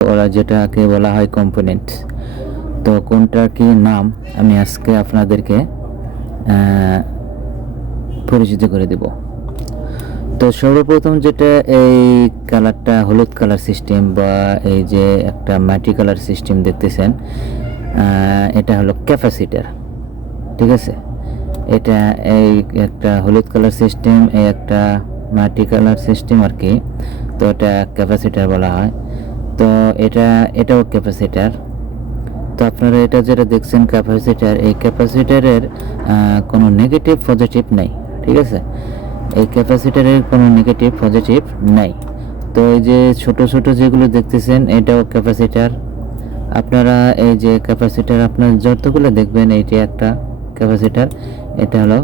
ওরা যেটাকে বলা হয় কম্পোনেন্ট। তো কোনটা কি নাম আমি আজকে আপনাদেরকে পরিচিত করে দেব। তো সর্বপ্রথম যেটা এই কালারটা হলুদ কালার সিস্টেম বা এই যে একটা মাটি কালার সিস্টেম দেখতেছেন, এটা হলো ক্যাপাসিটার। ঠিক আছে, এটা এই একটা হলুদ কালার সিস্টেম, এই একটা মাটি কালার সিস্টেম আর কি। তো এটা ক্যাপাসিটার বলা হয়। তো এটাও ক্যাপাসিটার। তো আপনারা এটা যেটা দেখছেন ক্যাপাসিটার, এই ক্যাপাসিটারের কোনো নেগেটিভ পজিটিভ নাই। ঠিক আছে, এই ক্যাপাসিটারের কোনো নেগেটিভ পজিটিভ নাই। তো এই যে ছোট ছোট যেগুলো দেখতেছেন এটাও ক্যাপাসিটার। আপনারা এই যে ক্যাপাসিটার আপনার যতগুলো দেখবেন এইটি একটা ক্যাপাসিটার, এটা হলো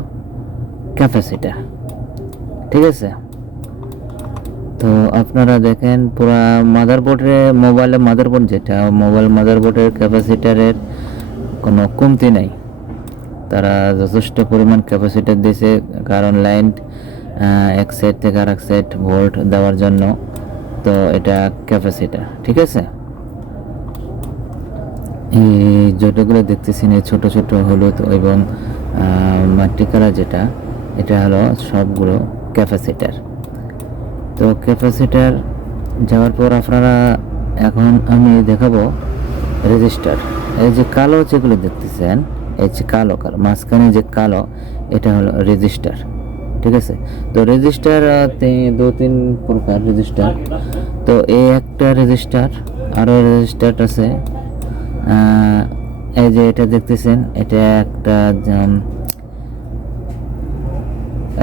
ক্যাপাসিটার। ঠিক আছে, তো আপনারা দেখেন পুরা মাদারবোর্ডে, মোবাইলের মাদারবোর্ড যেটা, মোবাইল মাদারবোর্ডের ক্যাপাসিটারের কোনো কমতি নাই। তারা যথেষ্ট পরিমাণ ক্যাপাসিটার দিয়েছে, কারণ লাইন এক সাইড থেকে আর এক সাইড ভোল্ট দেওয়ার জন্য। তো এটা ক্যাপাসিটার। ঠিক আছে, এই যেটাগুলো দেখতেছেন এই ছোট ছোট হলুদ এবং মাটি কালার যেটা, এটা হলো সবগুলো ক্যাপাসিটার। তো ক্যাপাসিটার যাওয়ার পর আপনারা এখন আমি দেখাবো রেজিস্টার। এই যে কালো যেগুলো দেখতেছেন, এই যে কালো কালো মাঝখানে যে কালো, এটা হলো রেজিস্টার। ঠিক আছে, তো রেজিস্টার দু তিন প্রকার রেজিস্টার। তো এই একটা রেজিস্টার, আরও রেজিস্টার আছে। এই যে এটা দেখতেছেন, এটা একটা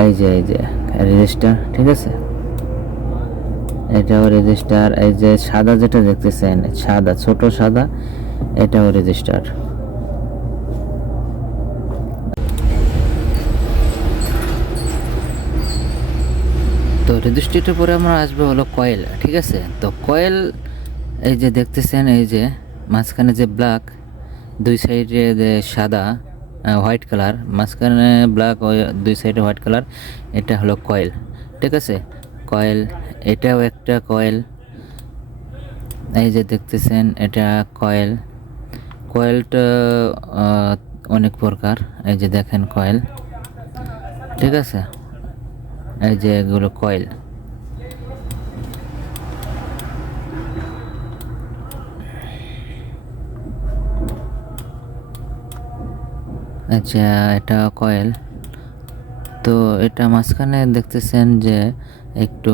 এই যে রেজিস্টার। ঠিক আছে, এটাও রেজিস্টার। এই যে সাদা যেটা দেখতেছেন, সাদা ছোট সাদা, এটাও রেজিস্টার। তো রেজিস্ট্রেটের পরে আমরা আসবে হলো কয়েল। ঠিক আছে, তো কয়েল এই যে দেখতেছেন, এই যে মাঝখানে যে ব্ল্যাক, দুই সাইডে যে সাদা হোয়াইট কালার, মাঝখানে ব্ল্যাক, দুই সাইডে হোয়াইট কালার, এটা হলো কয়েল। ঠিক আছে, কয়েল, এটাও একটা কয়েল। এই যে দেখতেছেন এটা কয়েল। কয়েলটা অনেক প্রকার, এই যে দেখেন কয়েল। ঠিক আছে, এই যে এগুলো কয়েল। আচ্ছা, এটা কয়েল। তো এটা মাঝখানে দেখতেছেন যে একটু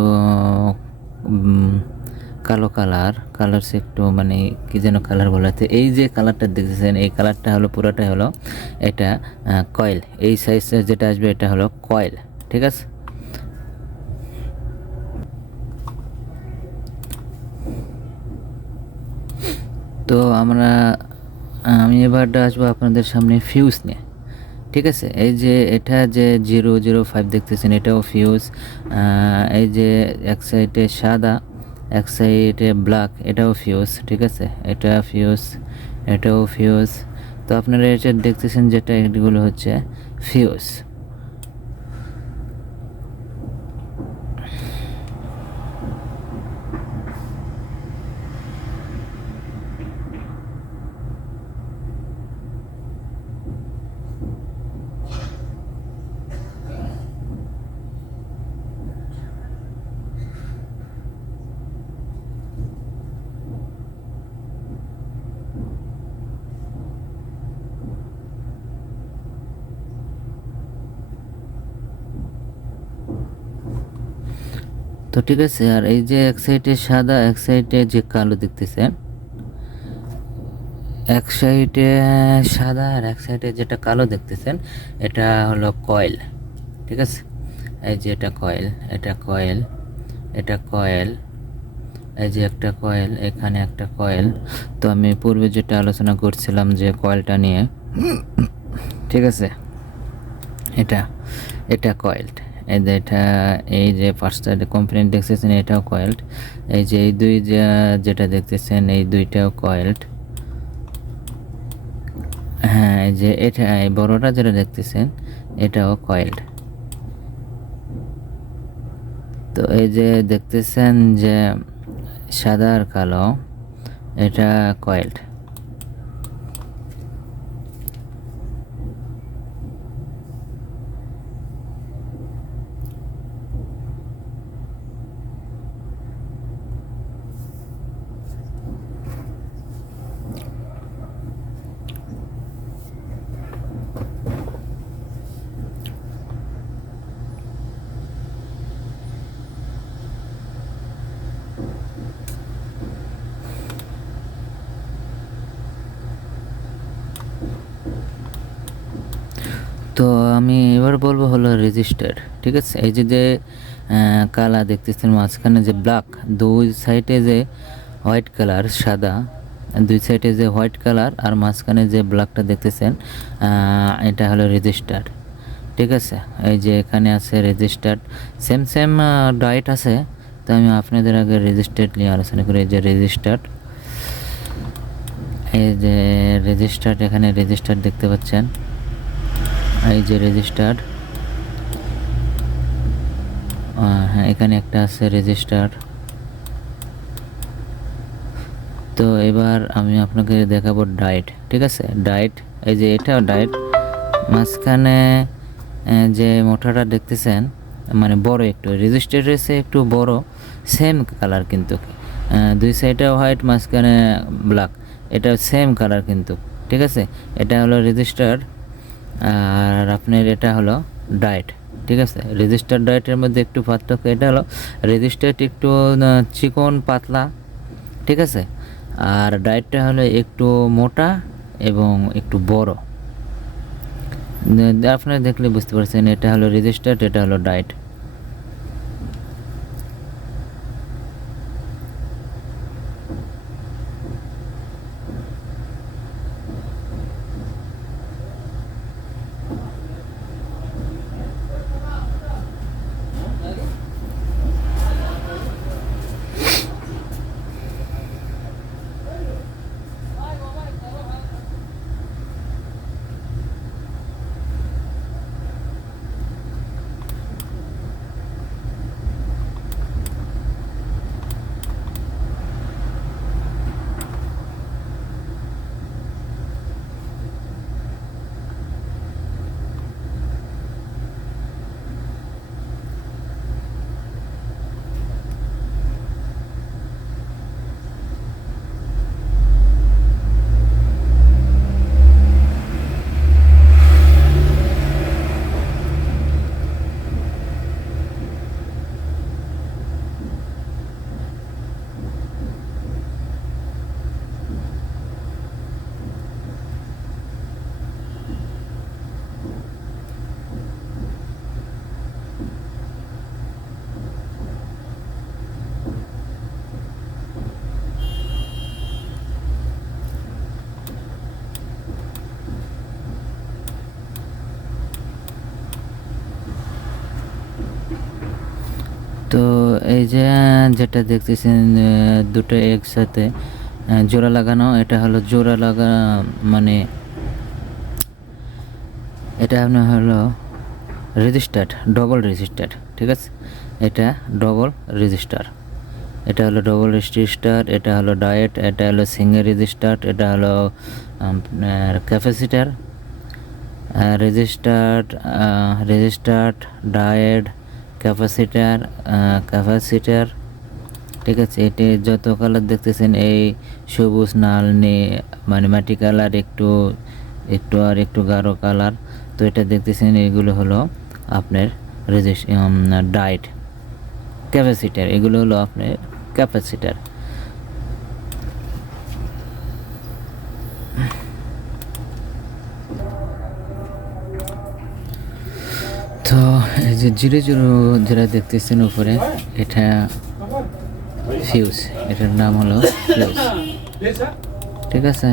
কালো কালার সে একটু মানে কি যেন কালার বলাতে, এই যে কালারটা দেখতেছেন এই কালারটা হলো পুরোটাই হলো এটা কয়েল। এই সাইজের যেটা আসবে এটা হলো কয়েল। ঠিক আছে, তো আমি এবার আসবো আপনাদের সামনে ফিউজ নিয়ে। ঠিক আছে, এই যে এটা যে 005 দেখতেছেন, এটাও ফিউজ। এই যে এক সাইডে সাদা, এক সাইডে ব্ল্যাক, এটাও ফিউজ। ঠিক আছে, এটা ফিউজ, এটাও ফিউজ। তো আপনারা এটা দেখতেছেন যেটা, এগুলো হচ্ছে ফিউজ। তো ঠিক আছে, আর এই যে এক সাইডে সাদা, এক সাইডে যে কালো দেখতেছেন, এক সাইডে সাদা আর এক সাইডে যেটা কালো দেখতেছেন, এটা হলো কয়েল। ঠিক আছে, এই যে এটা কয়েল, এটা কয়েল, এটা কয়েল, এই যে একটা কয়েল, এখানে একটা কয়েল। তো আমি পূর্বে যেটা আলোচনা করছিলাম যে কয়েলটা নিয়ে, ঠিক আছে, এটা কয়েল। এই যে এটা, এই যে ফার্স্ট কম্পোনেন্ট দেখতেছেন এটাও কয়েলড। এই যে এই দুই যেটা দেখতেছেন এই দুইটাও কয়েলড। হ্যাঁ, এই যে এটা এই বড়টা যেটা দেখতেছেন এটাও কয়েলড। তো এই যে দেখতেছেন যে সাদা আর কালো, এটা কয়েল। তো আমি এবার বলবো হলো রেজিস্টার। ঠিক আছে, এই যে কালা দেখতেছেন মাঝখানে যে ব্ল্যাক, দুই সাইডে যে হোয়াইট কালার সাদা, দুই সাইডে যে হোয়াইট কালার আর মাঝখানে যে ব্ল্যাকটা দেখতেছেন, এটা হলো রেজিস্টার। ঠিক আছে, এই যে এখানে আছে রেজিস্টার, সেম ডাইট আছে। তো আমি আপনাদের আগে রেজিস্টার নিয়ে আলোচনা করি। এই যে রেজিস্টার, এই যে রেজিস্টার, এখানে রেজিস্টার দেখতে পাচ্ছেন, এই যে রেজিস্টার, হ্যাঁ এখানে একটা আছে রেজিস্টার। তো এবার আমি আপনাকে দেখাবো ডাইট। ঠিক আছে, ডাইট, এই যে এটাও ডাইট। মাঝখানে যে মোটাটা দেখতেছেন, মানে বড় একটু রেজিস্টার রয়েছে, একটু বড়, সেম কালার কিন্তু, দুই সাইডে হোয়াইট, মাঝখানে ব্ল্যাক, এটা সেম কালার কিন্তু। ঠিক আছে, এটা হলো রেজিস্টার আর আপনার এটা হলো ডায়েট। ঠিক আছে, রেজিস্টার ডায়েটের মধ্যে একটু পার্থক্য, এটা হলো রেজিস্টার একটু চিকন পাতলা। ঠিক আছে, আর ডায়েটটা হলো একটু মোটা এবং একটু বড়। আপনারা দেখলে বুঝতে পারছেন, এটা হলো রেজিস্টার, এটা হলো ডায়েট। তো এই যে যেটা দেখতেছেন দুটো একসাথে জোড়া লাগানো, এটা হলো জোড়া লাগা, মানে এটা আপনার হলো রেজিস্টার, ডবল রেজিস্টার। ঠিক আছে, এটা ডবল রেজিস্টার, এটা হলো ডবল রেজিস্টার, এটা হলো ডায়েট, এটা হলো সিঙ্গেল রেজিস্টার, এটা হলো ক্যাপাসিটার, রেজিস্টার, ডায়েট, ক্যাপাসিটার। ঠিক আছে, এটি যত কালার দেখতেছেন, এই সবুজ, লাল, মানে মাটি কালার, একটু আর একটু গাঢ় কালার। তো এটা দেখতেছেন, এগুলো হলো আপনার ডায়েট, ক্যাপাসিটার, এগুলো হলো আপনার ক্যাপাসিটার। তো এই যে 00 যেটা দেখতেছেন উপরে, এটা ফিউজ, এটার নাম হলো ফিউজ। ঠিক আছে,